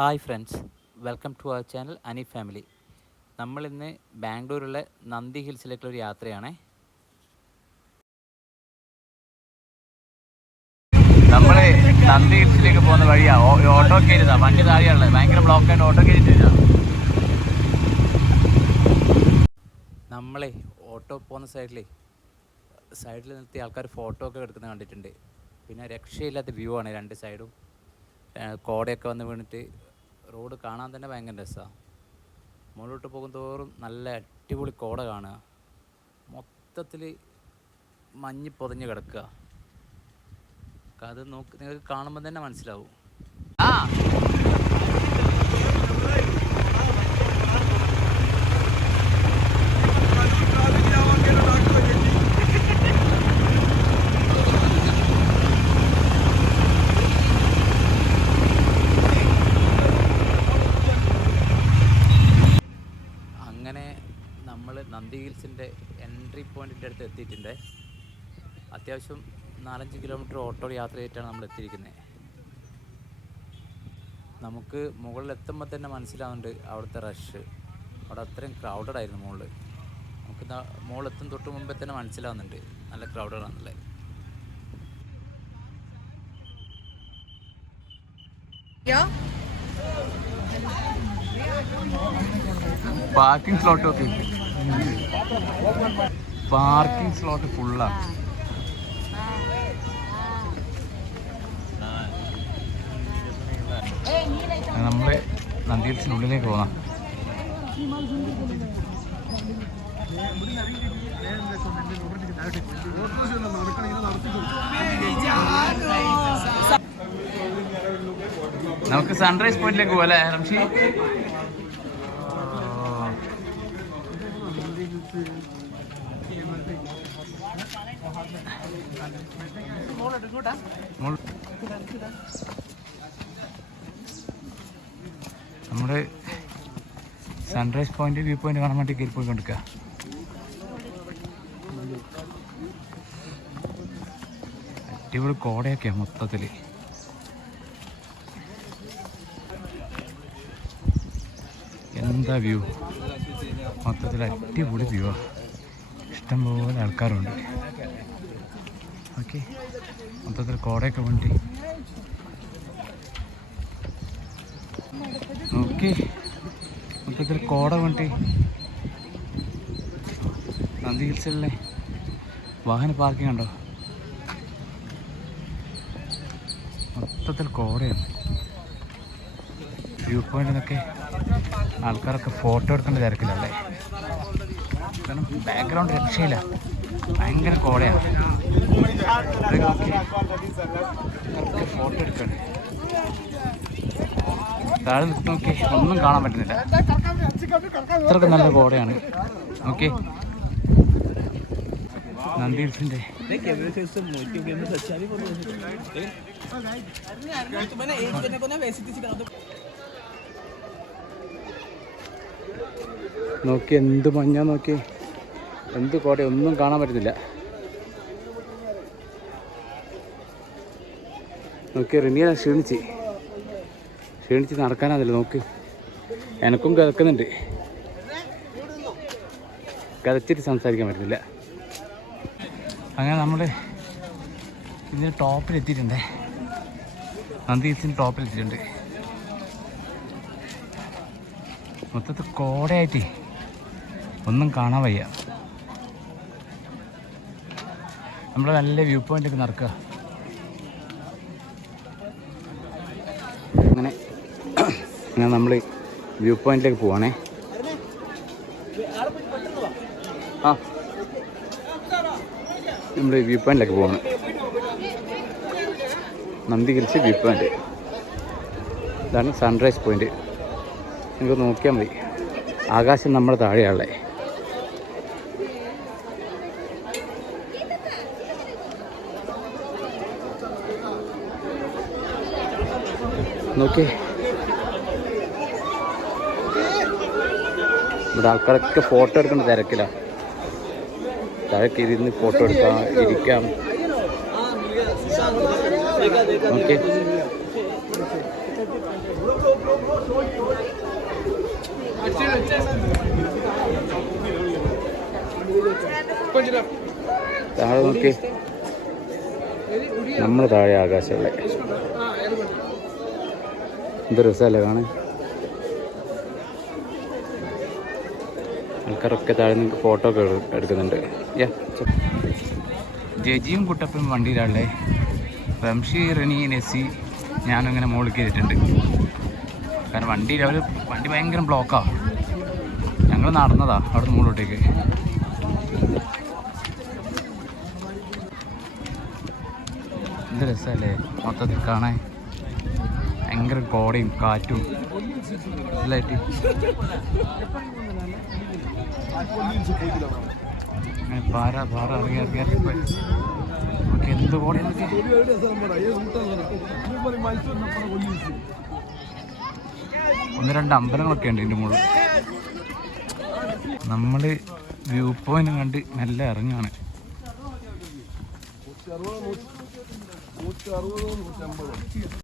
Hi friends welcome to our channel Ani family. നമ്മളിന്ന് ബാംഗ്ലൂരിലെ നന്ദി ഹിൽസിലേക്കുള്ള ഒരു യാത്രയാണേ. നമ്മൾ നന്ദി ഹിൽസിലേക്ക് പോകുന്ന വഴിയാ. ഓട്ടോ കയറിയതാ. വണ്ടി താഴെയുള്ളത് ഭയങ്കര ബ്ലോക്ക് ആയിട്ട് ഓട്ടോ കയറിയിട്ടില്ല. നമ്മളെ ഓട്ടോ പോകുന്ന സൈഡിലേ സൈഡിൽ നിർത്തി ആൾക്കാർ ഫോട്ടോ ഒക്കെ എടുക്കുന്നത് കണ്ടിട്ടുണ്ട്. പിന്നെ രക്ഷയില്ലാത്ത വ്യൂ ആണ് രണ്ട് സൈഡും കോടയൊക്കെ വന്ന് വീണിട്ട് റോഡ് കാണാൻ തന്നെ ഭയങ്കര രസമാണ് മുകളിലോട്ട് പോകും തോറും നല്ല അടിപൊളി കോട കാണുക. മൊത്തത്തിൽ മഞ്ഞ് പൊതിഞ്ഞ് കിടക്കുക. അത് നോക്ക് നിങ്ങൾക്ക് കാണുമ്പോൾ തന്നെ മനസ്സിലാവും. ആ അങ്ങനെ നമ്മൾ ഹിൽസിന്റെ എൻട്രി പോയിന്റിന്റെ അടുത്ത് എത്തിയിട്ടുണ്ട്. അത്യാവശ്യം നാലഞ്ച് കിലോമീറ്റർ ഓട്ടോ യാത്ര ചെയ്തിട്ടാണ് നമ്മൾ എത്തിയിരിക്കുന്നത്. നമുക്ക് മുകളിൽ എത്തുമ്പോൾ തന്നെ മനസ്സിലാവുന്നുണ്ട് അവിടുത്തെ റഷ് അവിടെ അത്രയും ക്രൗഡഡ് ആയിരുന്നു മുകളിൽ നമുക്ക് മുകളിലെത്തും തൊട്ട് മുമ്പേ തന്നെ മനസ്സിലാവുന്നുണ്ട്. നല്ല ക്രൗഡഡ് ആണല്ലേ? പാർക്കിംഗ് സ്ലോട്ട് ഒക്കെ. പാർക്കിംഗ് സ്ലോട്ട് ഫുള്ളാണ് നമ്മൾ നന്ദി ഹിൽസിനുള്ളിലേക്ക് പോകാം. നമുക്ക് സൺറൈസ് പോയിന്റിലേക്ക് പോകാം അല്ലേ റംഷി നമ്മുടെ സൺറൈസ് പോയിന്റ് വ്യൂ പോയിന്റ് കാണാൻ വേണ്ടി കയറി പോയിക്കൊണ്ടിരിക്കുക അടിപൊളി കോടയൊക്കെയാണ് മൊത്തത്തിൽ. എന്താ വ്യൂ മൊത്തത്തിൽ അടിപൊളി വ്യൂ ആ. ഇഷ്ടംപോലെ ആൾക്കാരുണ്ട്. ഓക്കെ. മൊത്തത്തിൽ കോടയൊക്കെ വേണ്ടി. നോക്കി മൊത്തത്തിൽ കോട വേണ്ടി. നന്ദി ഹിൽസിലെ വാഹന പാർക്കിംഗ് ഉണ്ടോ? മൊത്തത്തിൽ കോടയാണ്. വ്യൂ നിന്നൊക്കെ ആൾക്കാരൊക്കെ ഫോട്ടോ എടുക്കേണ്ട തിരക്കില്ലല്ലേ കാരണം ബാക്ക്ഗ്രൗണ്ട് രക്ഷയില്ല. ഭയങ്കര കോടയാണ് ഫോട്ടോ എടുക്കണം. താഴെ നോക്കി ഒന്നും കാണാൻ പറ്റുന്നില്ല. ഇത്രക്ക് നല്ല കോടയാണ്. ഓക്കെ നന്ദി ഹിൽസിന്റെ നോക്കി എന്ത് മഞ്ഞാ നോക്കി. എന്ത് കോട്ട ഒന്നും കാണാൻ പറ്റുന്നില്ല. നോക്കി റിനിയ ക്ഷീണിച്ച്. ക്ഷീണിച്ച് നടക്കാനാന്നില്ല നോക്ക്. എനക്കും കിതക്കുന്നുണ്ട് കിതച്ചിട്ട് സംസാരിക്കാൻ പറ്റുന്നില്ല. അങ്ങനെ നമ്മൾ ഇതിന് ടോപ്പിലെത്തിയിട്ടുണ്ട് നന്ദി ഹിൽസിന് ടോപ്പിലെത്തിയിട്ടുണ്ട് മൊത്തത്തിൽ കോടയായിട്ട് ഒന്നും കാണാൻ വയ്യ. നമ്മൾ നല്ല വ്യൂ പോയിന്റൊക്കെ നടക്കുക അങ്ങനെ അങ്ങനെ നമ്മൾ വ്യൂ പോയിന്റിലേക്ക് പോവാണേ. ആ. നമ്മൾ വ്യൂ പോയിന്റിലേക്ക് പോവാണ്. നന്ദി ഹിൽസ് വ്യൂ പോയിന്റ് ഇതാണ് സൺറൈസ് പോയിന്റ് നിങ്ങൾക്ക് നോക്കിയാൽ മതി. ആകാശം നമ്മുടെ താഴെയാണല്ലേ നോക്കി. ഇവിടെ ആൾക്കാരൊക്കെ ഫോട്ടോ എടുക്കുന്ന തിരക്കിലാണ് തിരക്ക് ഇരുന്ന് ഫോട്ടോ എടുക്കാം ഇരിക്കാം. ഓക്കെ താഴെ നോക്കി. നമ്മൾ താഴെ ആകാശമുള്ള എന്ത് രസമല്ലേ കാണാൻ ആൾക്കാരൊക്കെ താഴെ നിങ്ങൾക്ക് ഫോട്ടോ ഒക്കെ എടു- എടുക്കുന്നുണ്ട്. ജജിയും കുട്ടപ്പനും വണ്ടിയിലാണല്ലേ? റംഷി റനി നെസി ഞാനിങ്ങനെ മുകളിൽ കയറിയിട്ടുണ്ട്. കാരണം വണ്ടിയിൽ അവർ വണ്ടി ഭയങ്കര ബ്ലോക്കാ ഞങ്ങൾ നടന്നതാ അവിടുന്ന് മുകളിലോട്ടേക്ക്. എന്ത് രസമല്ലേ മൊത്തത്തിൽ കാണാൻ? ഭയങ്കര കോടയും കാറ്റും. എല്ലായിട്ട് പാറ പാറ ഇറങ്ങി ഇറങ്ങി ഇറങ്ങിപ്പോയി നമുക്ക് എന്ത് കോട ഒന്ന് രണ്ട് അമ്പലങ്ങളൊക്കെ ഉണ്ട് ഇതിന്റെ മുകളിൽ. നമ്മൾ വ്യൂ പോയിന്റ് കണ്ട് നല്ല അറുപതോ നൂറ്റി അറുപത് നൂറ്റമ്പത്